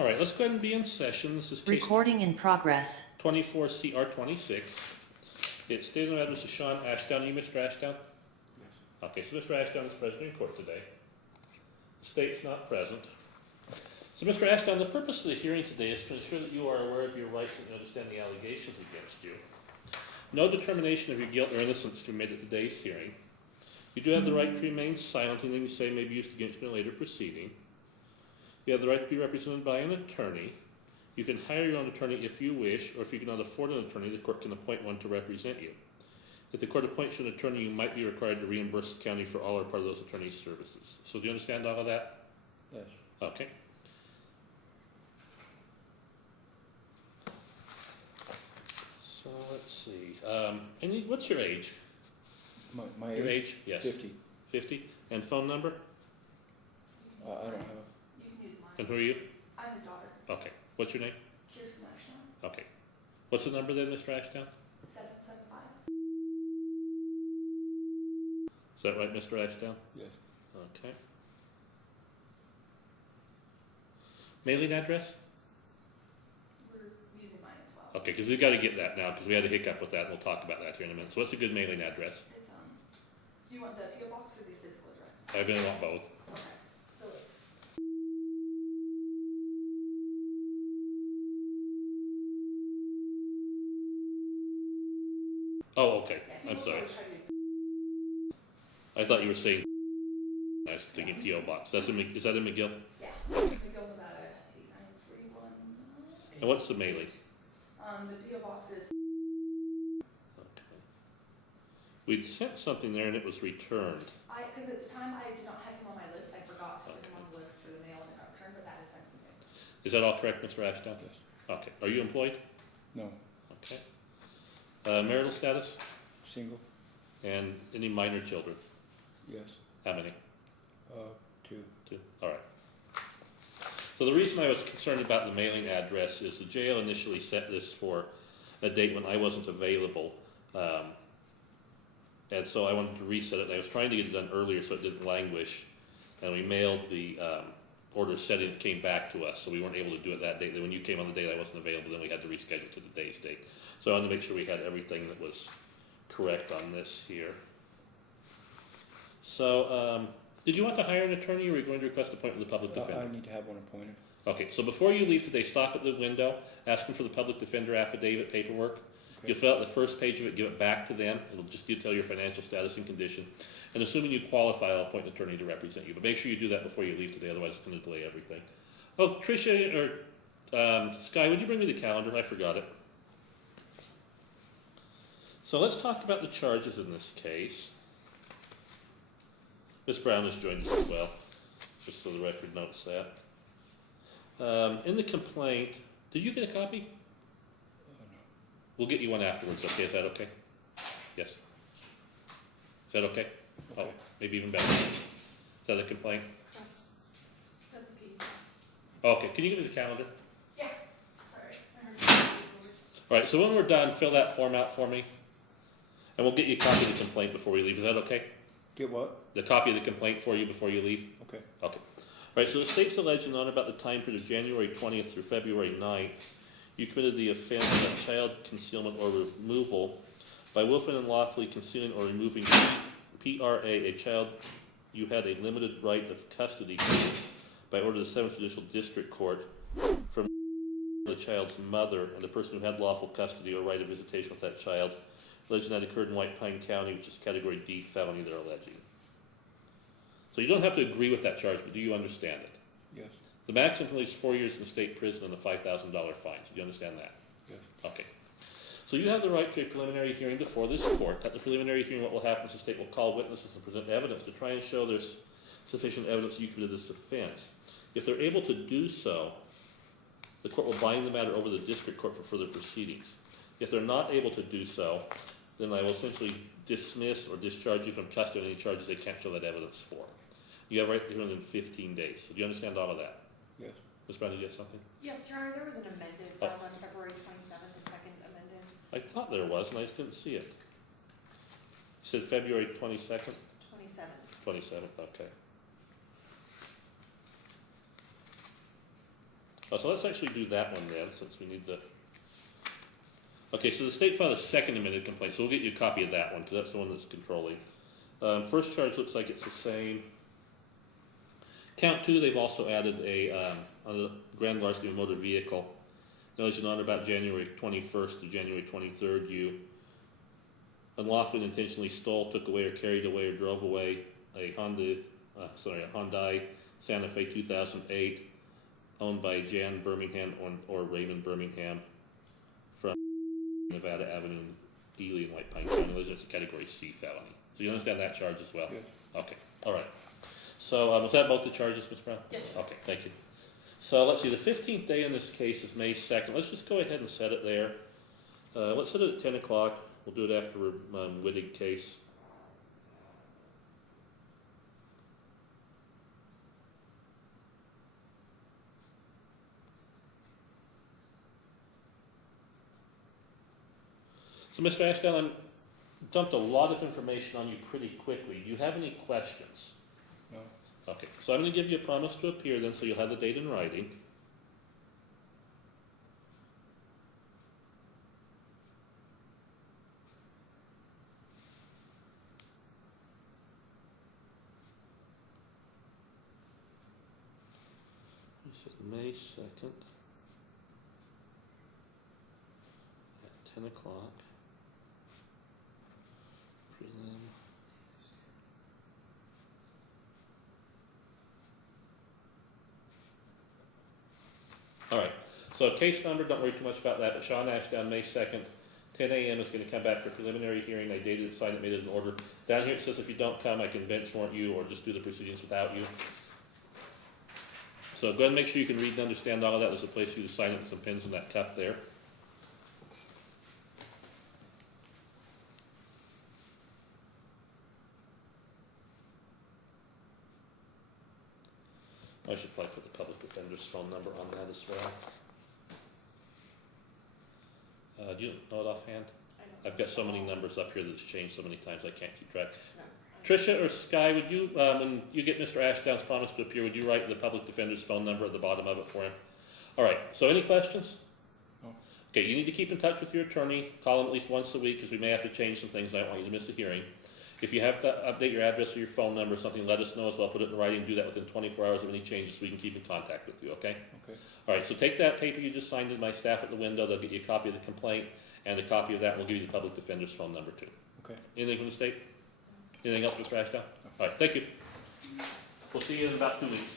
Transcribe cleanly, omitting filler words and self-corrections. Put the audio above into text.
All right, let's go ahead and be in session. This is case Recording in progress. 24 CR 26. It's stated on the address of Shawn, Ashdown. Are you Mr. Ashdown? Yes. Okay, so Mr. Ashdown is present in court today. The state's not present. So Mr. Ashdown, the purpose of the hearing today is to ensure that you are aware of your rights and understand the allegations against you. No determination of your guilt or innocence to be made at today's hearing. You do have the right to remain silent. Anything you say may be used against you in a later proceeding. You have the right to be represented by an attorney. You can hire your own attorney if you wish, or if you cannot afford an attorney, the court can appoint one to represent you. If the court appoints you an attorney, you might be required to reimburse the county for all or part of those attorney's services. So do you understand all of that? Yes. Okay. So let's see. What's your age? My Your age? Yes. 50. 50? And phone number? I don't have You can use mine. And who are you? I'm his daughter, Okay. What's your name? Kirsten Ashdown, Okay. What's the number then, Mr. Ashdown? 775. Is that right, Mr. Ashdown? Yes. Okay. Mailing address? We're using mine as well. Okay, because we've got to get that now because we had a hiccup with that, and we'll talk about that here in a minute. So what's a good mailing address? It's, do you want the PO box or the physical address? I really want both. Okay, so it's, Oh, okay. yeah, I'm people sorry. always try to do. I thought you were saying. I was thinking P.O. Box. Is that in McGill? Yeah, we go Nevada 8931. And what's the mailing? The PO box is, Okay. We'd sent something there and it was returned. because at the time I did not have him on my list, I forgot to put him on the list for the mail and it got returned, but that has since been fixed. Is that all correct, Mr. Ashdown? Yes. Okay. Are you employed? No. Okay. Marital status? Single? And any minor children? Yes. How many? 2. Two. All right. So the reason I was concerned about the mailing address is the jail initially set this for a date when I wasn't available. And so I wanted to reset it. And I was trying to get it done earlier so it didn't languish. And we mailed the order set in, came back to us. So we weren't able to do it that day. Then when you came on the date I wasn't available, then we had to reschedule to the day's date. So I wanted to make sure we had everything that was correct on this here. So, did you want to hire an attorney or were you going to request appointment with the public defender? I need to have one appointed. Okay, so before you leave today, stop at the window, ask them for the public defender affidavit paperwork. Okay. You'll fill out the first page of it, give it back to them. It'll just detail your financial status and condition. And assuming you qualify, I'll appoint an attorney to represent you. But make sure you do that before you leave today, otherwise it's going to delay everything. Oh, Tricia, or Sky, would you bring me the calendar? I forgot it. So let's talk about the charges in this case. Ms. Brown has joined us as well, just so the record notes that. In the complaint, did you get a copy? No. We'll get you one afterwards, okay? Is that okay? Yes. Is that okay? Okay. Oh, maybe even better. Is that a complaint? that's a P. Okay, can you give me the calendar? Yeah, sorry. I heard you. All right, so when we're done, fill that form out for me. And we'll get you a copy of the complaint before we leave. Is that okay? Get what? The copy of the complaint for you before you leave? Okay. Okay. All right, so the state's alleging on about the time period of January 20th through February 9th, you committed the offense of child concealment or removal by willfully and unlawfully concealing or removing PRA, a child you had a limited right of custody by order of the 7th Judicial District Court from the child's mother and the person who had lawful custody or right of visitation with that child, alleging that occurred in White Pine County, which is Category D felony they're alleging. So you don't have to agree with that charge, but do you understand it? Yes. The maximum penalty is 4 years in state prison and a $5,000 fine. So do you understand that? Yes. Okay. So you have the right to a preliminary hearing before this court. At the preliminary hearing, what will happen is the state will call witnesses and present evidence to try and show there's sufficient evidence that you committed this offense. If they're able to do so, the court will bind the matter over to the district court for further proceedings. If they're not able to do so, then I will essentially dismiss or discharge you from custody on any charges they can't show that evidence for. You have right to hear within 15 days. So do you understand all of that? Yes. Ms. Brown, did you have something? Yes, Your Honor, there was an amended Oh. filed on February 27th, the second amended. I thought there was, and I just didn't see it. You said February 22nd? 27th. 27th, okay. So let's actually do that one then, since we need the. Okay, so the state filed a second amended complaint, so we'll get you a copy of that one, because that's the one that's controlling. First charge looks like it's the same. Count 2, they've also added on the grand larceny of a motor vehicle. Notice and on about January 21st to January 23rd, you unlawfully and intentionally stole, took away, or carried away, or drove away a Hyundai Santa Fe 2008, owned by Jan Birmingham or Raymond Birmingham from Nevada Avenue, Ely and White Pine County. It's a category C felony. So you understand that charge as well? Yes. Okay, all right. So was that both the charges, Ms. Brown? Yes, sir. Okay, thank you. So let's see, the 15th day in this case is May 2nd. Let's just go ahead and set it there. Let's set it at 10 o'clock. We'll do it after Wittig case. So Mr. Ashdown, I dumped a lot of information on you pretty quickly. Do you have any questions? No. Okay, so I'm going to give you a promise to appear then, so you'll have the date in writing. This is May 2nd at 10 o'clock. Prelim. All right, so case number, don't worry too much about that, but Shawn Ashdown, May 2nd, 10 a.m. is going to come back for preliminary hearing. I dated it, signed it, made it an order. Down here it says if you don't come, I can bench warrant you or just do the proceedings without you. So go ahead and make sure you can read and understand all of that. There's a place for you to sign it with some pins in that cup there. I should probably put the public defender's phone number on that as well. Do you know it offhand? I don't. I've got so many numbers up here that's changed so many times I can't keep track. No. Tricia or Sky, would you, when you get Mr. Ashdown's promise to appear, would you write the public defender's phone number at the bottom of it for him? All right, so any questions? No. Okay, you need to keep in touch with your attorney. Call him at least once a week because we may have to change some things. I don't want you to miss a hearing. If you have to update your address or your phone number or something, let us know as well. Put it in writing. Do that within 24 hours of any changes so we can keep in contact with you, okay? Okay. All right, so take that paper you just signed to my staff at the window. They'll get you a copy of the complaint and a copy of that. We'll give you the public defender's phone number too. Okay. Anything from the state? Anything else, Mr. Ashdown? All right, thank you. We'll see you in about 2 weeks.